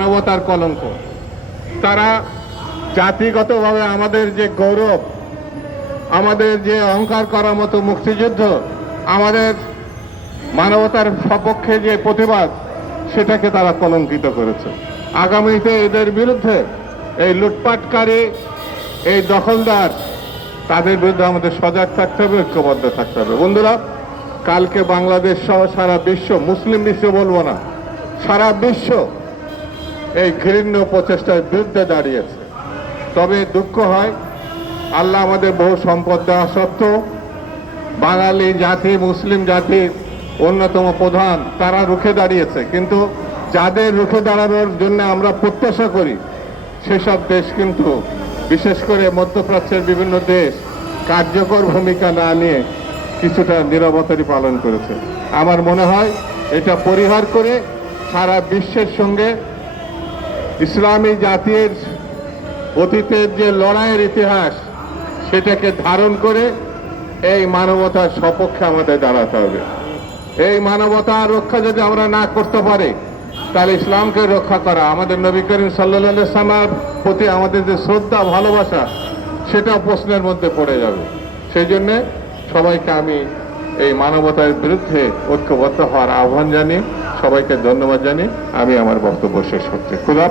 মানবতার কলঙ্ক। তারা জাতিগতভাবে আমাদের যে গৌরব, আমাদের যে অহংকার করার মতো মুক্তিযুদ্ধ, আমাদের মানবতার সপক্ষে যে প্রতিবাদ, সেটাকে তারা কলঙ্কিত করেছে। আগামীতে এদের বিরুদ্ধে এই লুটপাটকারী, এই দখলদার, তাদের বিরুদ্ধে আমাদের সজাগ থাকতে হবে, ঐক্যবদ্ধ থাকতে হবে। বন্ধুরা, কালকে বাংলাদেশ সহ সারা বিশ্ব, মুসলিম বিশ্ব বলব না, সারা বিশ্ব এই ঘৃণ্য প্রচেষ্টার বিরুদ্ধে দাঁড়িয়েছে। তবে দুঃখ হয়, আল্লাহ আমাদের বহু সম্পদ দেওয়া সত্ত্বেও বাঙালি জাতি, মুসলিম জাতির অন্যতম প্রধান, তারা রুখে দাঁড়িয়েছে। কিন্তু যাদের রুখে দাঁড়ানোর জন্য আমরা প্রত্যাশা করি, সেসব দেশ কিন্তু, বিশেষ করে মধ্যপ্রাচ্যের বিভিন্ন দেশ, কার্যকর ভূমিকা না নিয়ে কিছুটা নিরবতারি পালন করেছে। আমার মনে হয়, এটা পরিহার করে সারা বিশ্বের সঙ্গে ইসলামী জাতির অতীতের যে লড়াইয়ের ইতিহাস, সেটাকে ধারণ করে এই মানবতার সপক্ষে আমাদের দাঁড়াতে হবে। এই মানবতা রক্ষা যদি আমরা না করতে পারি, তাহলে ইসলামকে রক্ষা করা, আমাদের নবী করিম সাল্লা প্রতি আমাদের যে শ্রদ্ধা, ভালোবাসা, সেটা প্রশ্নের মধ্যে পড়ে যাবে। সেই জন্যে সবাইকে আমি এই মানবতার বিরুদ্ধে ঐক্যবদ্ধ হওয়ার আহ্বান জানি সবাইকে ধন্যবাদ জানি আমি আমার বক্তব্য শেষ করছি। খুদা